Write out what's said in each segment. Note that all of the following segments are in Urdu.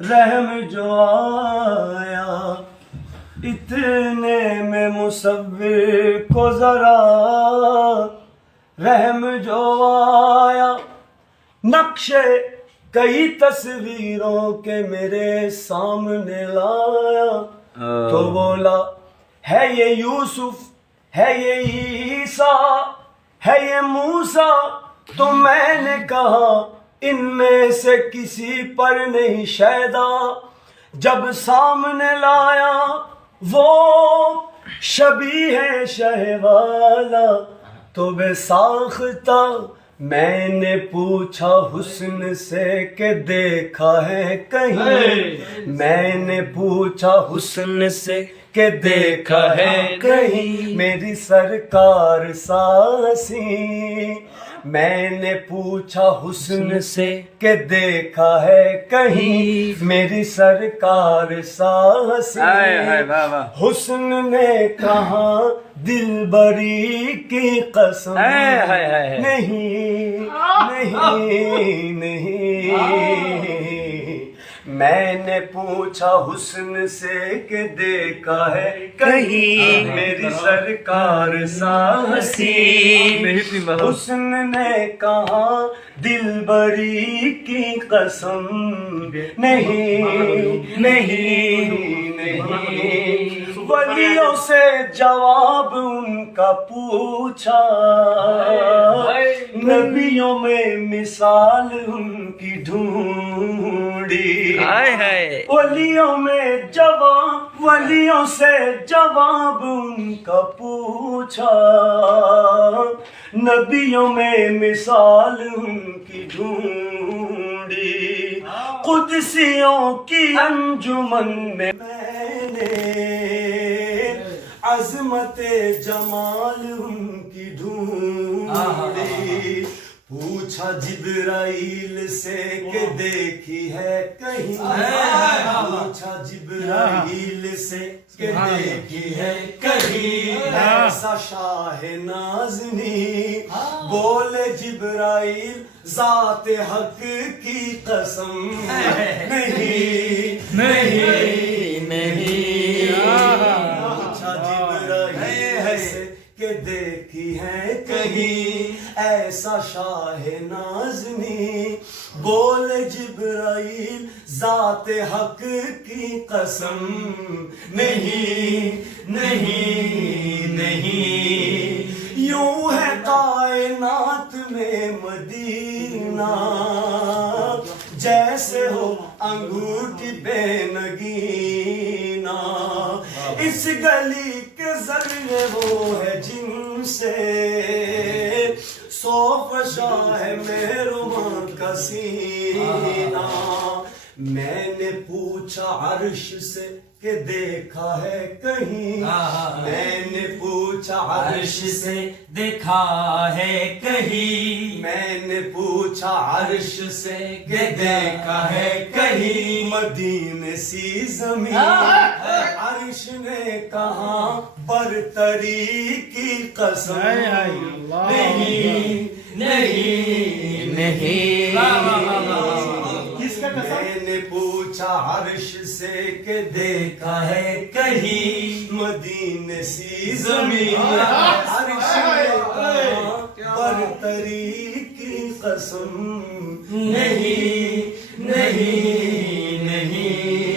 رحم جو آیا اتنے میں مصور کو ذرا رحم جو آیا، نقشے کئی تصویروں کے میرے سامنے لایا تو بولا ہے یہ یوسف، ہے یہ عیسیٰ، ہے یہ موسیٰ، تو میں نے کہا ان میں سے کسی پر نہیں شیدا۔ جب سامنے لایا وہ شبیہ ہے شہ والا تو بے ساختہ، میں نے پوچھا حسن سے کہ دیکھا ہے کہیں، میں نے پوچھا حسن سے کہ دیکھا ہے کہیں میری سرکار ساسی، میں نے پوچھا حسن سے کہ دیکھا ہے کہیں میری سرکار ساسی۔ حسن نے کہا دل بری کی قسم نہیں نہیں نہیں، میں نے پوچھا حسن سے کہ دیکھا ہے کہیں میری سرکار ساسی۔ حسن نے کہا دل بری کی قسم نہیں نہیں نہیں، ولیوں سے جواب ان کا پوچھا، نبیوں میں مثال ان کی ڈھونڈی، ولیوں میں جواب، ولیوں سے جواب ان کا پوچھا، نبیوں میں مثال ان کی ڈھونڈی، قدسیوں کی انجمن میں میں نے عظمت جمال ان کی ڈھونڈی، پوچھا جبرائیل سے کہ دیکھی ہے کہیں، پوچھا جبرائیل سے کہ دیکھی ہے کہیں ایسا شاہ نازنی، بولے جبرائیل ذات حق کی قسم نہیں نہیں نہیں، پوچھا جبرائیل سے کہ دیکھی ہے کہیں ایسا شاہ نازنی، بولے جبرائیل ذات حق کی قسم نہیں نہیں نہیں، یوں ہے کائنات میں مدینہ جیسے ہو انگوٹھی بے نگینہ، اس گلی کے ذریعے وہ ہے جن سے صوف شاہ میروان کا سینہ، میں نے پوچھا عرش سے کہ دیکھا ہے کہیں، میں نے پوچھا عرش سے دیکھا ہے کہیں، میں نے پوچھا عرش سے کہ دیکھا ہے کہیں مدینے سی زمین، عرش نے کہا برتری کی قسم نہیں نہیں نہیں، میں نے پوچھا عرش سے کہ دیکھا ہے کہیں مدینے سی زمین، عرش نے کہا برتری کی قسم نہیں نہیں نہیں،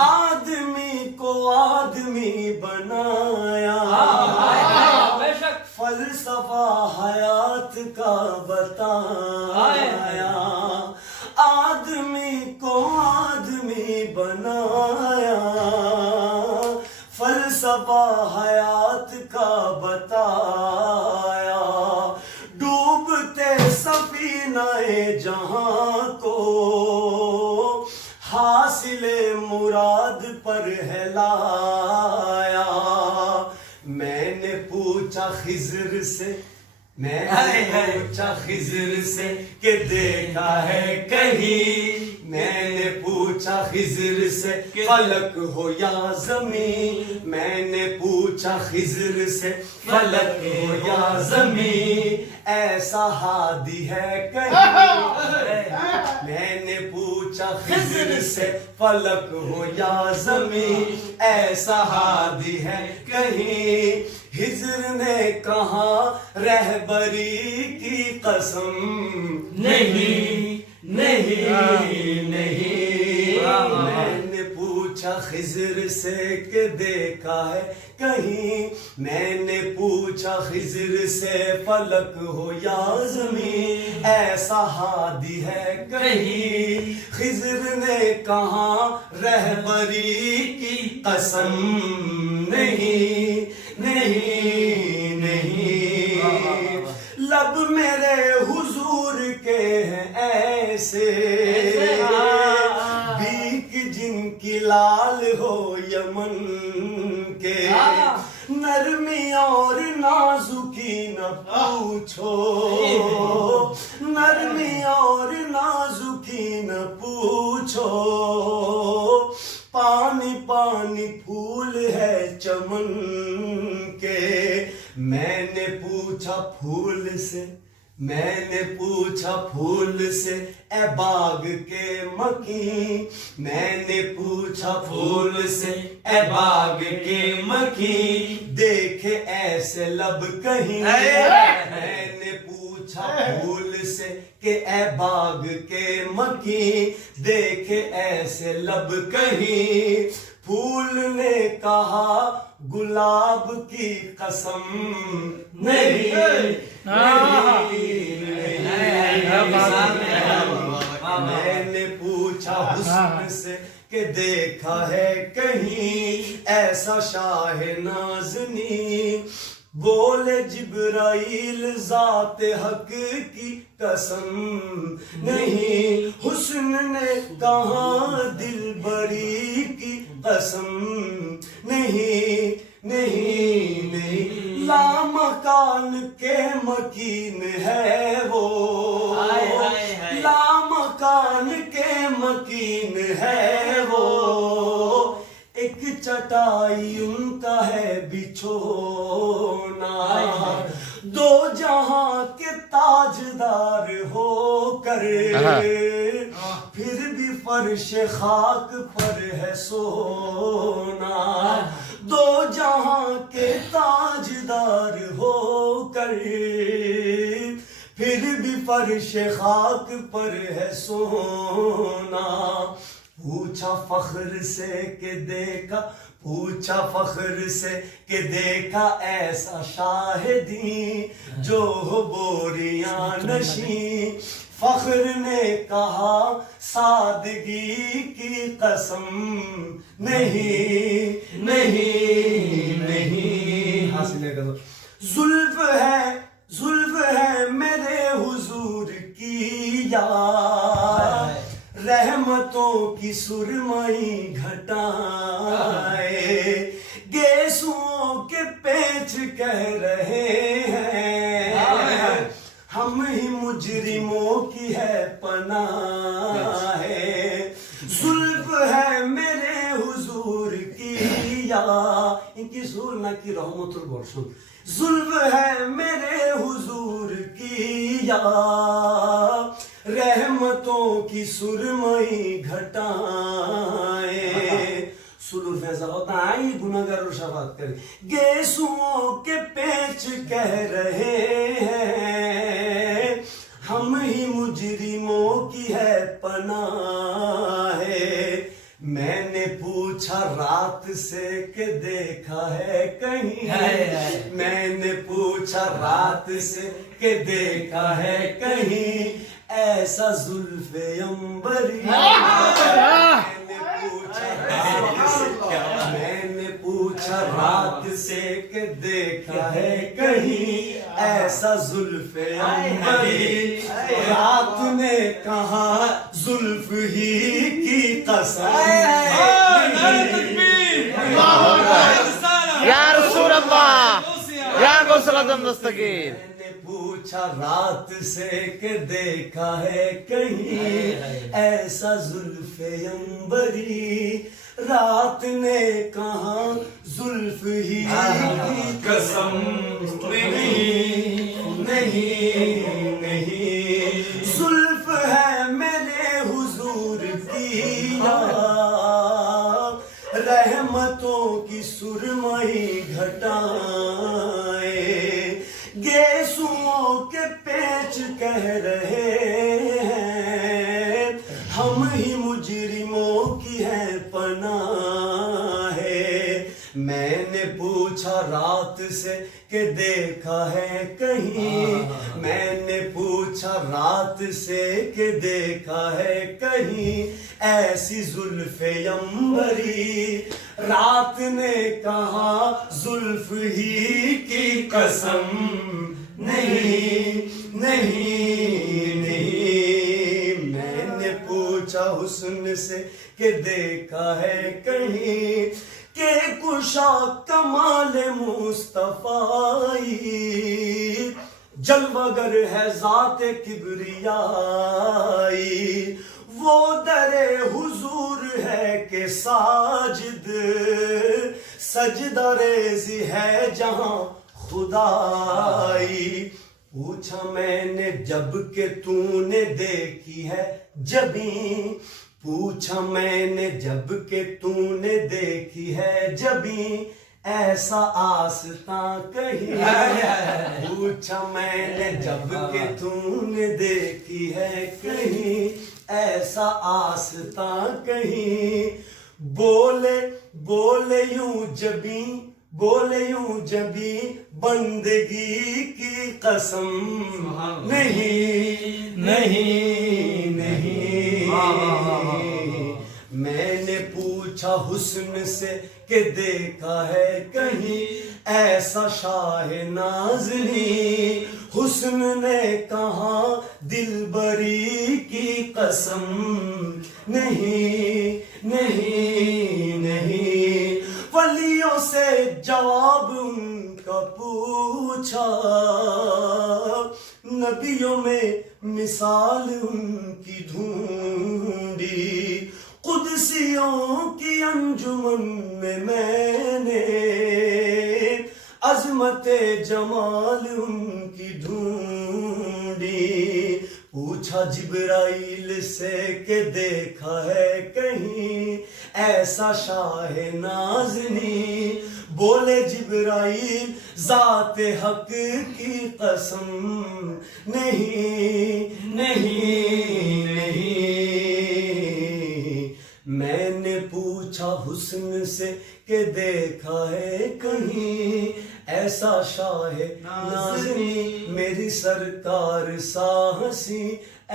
آدمی کو آدمی بنایا، فلسفہ حیات کا بتایا، آدمی کو آدمی بنایا، فلسفہ حیات کا بتایا، ڈوبتے سفینہ جہاں کو حاصل مراد پر ہے لایا، میں نے پوچھا خضر سے، میں نے پوچھا خضر سے کہ دیکھا ہے کہیں میں نے پوچھا خضر سے فلک ہو یا زمین میں نے پوچھا خضر سے فلک ہو یا زمین ایسا ہادی ہے کہیں میں نے پوچھا خضر سے فلک ہو یا زمین ایسا ہادی ہے کہیں خضر نے کہا رہبری کی قسم نہیں نہیں نہیں میں نے پوچھا خضر سے کہ دیکھا ہے کہیں میں نے پوچھا خضر سے فلک ہو یا زمین ایسا ہادی ہے کہیں خضر نے کہا رہبری کی قسم نہیں نہیں نہیں لب میرے حضور کے ہیں ایسے بیک جن کی لال ہو یمن کے نرمی اور نازکی نہ پوچھو نرمی اور نازکی نہ پوچھو پانی پانی پھول ہے چمن کے میں نے پوچھا پھول سے میں نے پوچھا پھول سے اے باغ کے مکین میں نے پوچھا پھول سے اے باغ کے مکین دیکھے ایسے لب کہیں میں نے پوچھا پھول سے کہ اے باغ کے مکین دیکھے ایسے لب کہیں پھول نے کہا گلاب کی قسم نہیں میں نے پوچھا حسن سے کہ دیکھا ہے کہیں ایسا شاہ نازنین بولے جبرائیل ذات حق کی قسم نہیں حسن نے کہا دل بری کی قسم نہیں نہیں نہیں لامکان کے مکین ہے وہ لامکان کے مکین ہے وہ ایک چٹائی ان کا ہے بچھونا دو جہاں کے تاجدار ہو کر پھر بھی فرش خاک پر ہے سونا دو جہاں کے تاجدار ہو کر پھر بھی فرش خاک پر ہے سونا پوچھا فخر سے کہ دیکھا پوچھا فخر سے کہ دیکھا ایسا شاہدین جو ہو بوریاں نشین فخر نے کہا سادگی کی قسم نہیں نہیں نہیں حاصل ہے زلف ہے میرے حضور کی یاد رحمتوں کی سرمئی گھٹائے گیسوں کے پیچ کہہ رہے ہیں ہم ہی مجرموں کی ہے پناہ ہے زلف ہے میرے حضور کی یا ان کی سور نہ کی رحمت البرشن زلف ہے میرے حضور کی یا رحمتوں کی سرمئی گھٹائے سلور فیضا ہوتا آئی گناہگار و شفاعت کرے گیسوں کے پیچ کہہ رہے ہیں ہم ہی مجرموں کی ہے پناہ ہے میں نے پوچھا رات سے کہ دیکھا ہے کہیں میں نے پوچھا رات سے کہ دیکھا ہے کہیں ایسا زلف عنبری میں نے پوچھا رات سے کہ دیکھا ہے کہیں ایسا زلف عنبری رات نے کہا زلف ہی کی قسم یا رسول اللہ یا غوث العظم دستگیر پوچھا رات سے کہ دیکھا ہے کہیں ایسا زلف عنبری، رات نے کہا زلف ہی کی قسم نہیں زلف ہے میرے حضور کی رحمتوں کی سرمئی گھٹائے، گیسوؤں کے پیچ کہہ رہے ہیں ہم ہی مجرموں کی ہے پناہ ہے۔ میں نے پوچھا رات سے کہ دیکھا ہے کہیں، میں نے پوچھا رات سے کہ دیکھا ہے کہیں ایسی زلف عنبری، رات نے کہا زلف ہی کی قسم نہیں۔ میں نے پوچھا حسن سے کہ دیکھا ہے kہیں کہ کشا کمال مصطفی جلوہ گر ہے ذات کبریائی، وہ در حضور ہے کہ ساجد سجدہ ریزی ہے جہاں خدائی۔ پوچھا میں نے جب کہ تو نے دیکھی ہے جبیں، پوچھا میں نے جب کہ تو نے دیکھی ہے جبیں ایسا آستاں کہیں، پوچھا میں نے جب کہ تو نے دیکھی ہے کہیں ایسا آستاں کہیں، بولے یوں جبیں بندگی کی قسم نہیں۔ میں نے پوچھا حسن سے کہ دیکھا ہے کہیں ایسا شاہ نازنی، حسن نے کہا دلبری کی قسم نہیں۔ ولیوں سے جواب ان کا پوچھا، نبیوں میں مثال ان کی ڈھونڈی، قدسیوں کی انجمن میں نے عظمت جمال ان کی ڈھونڈی۔ پوچھا جبرائیل سے کہ دیکھا ہے کہیں ایسا شاہ نازنی، بولے جبرائیل ذات حق کی قسم نہیں۔ میں نے پوچھا حسن سے کہ دیکھا ہے کہیں ایسا شاہ نازنی، میری سرکار سا ہنسی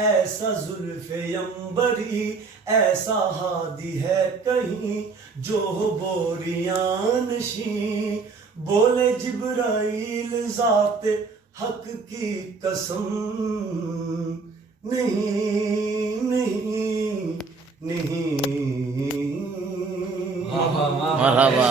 ایسا زلف عنبری، ایسا ہادی ہے کہیں جو بوریاں نشیں، بولے جبرائیل ذات حق کی قسم نہیں۔ مرحبا۔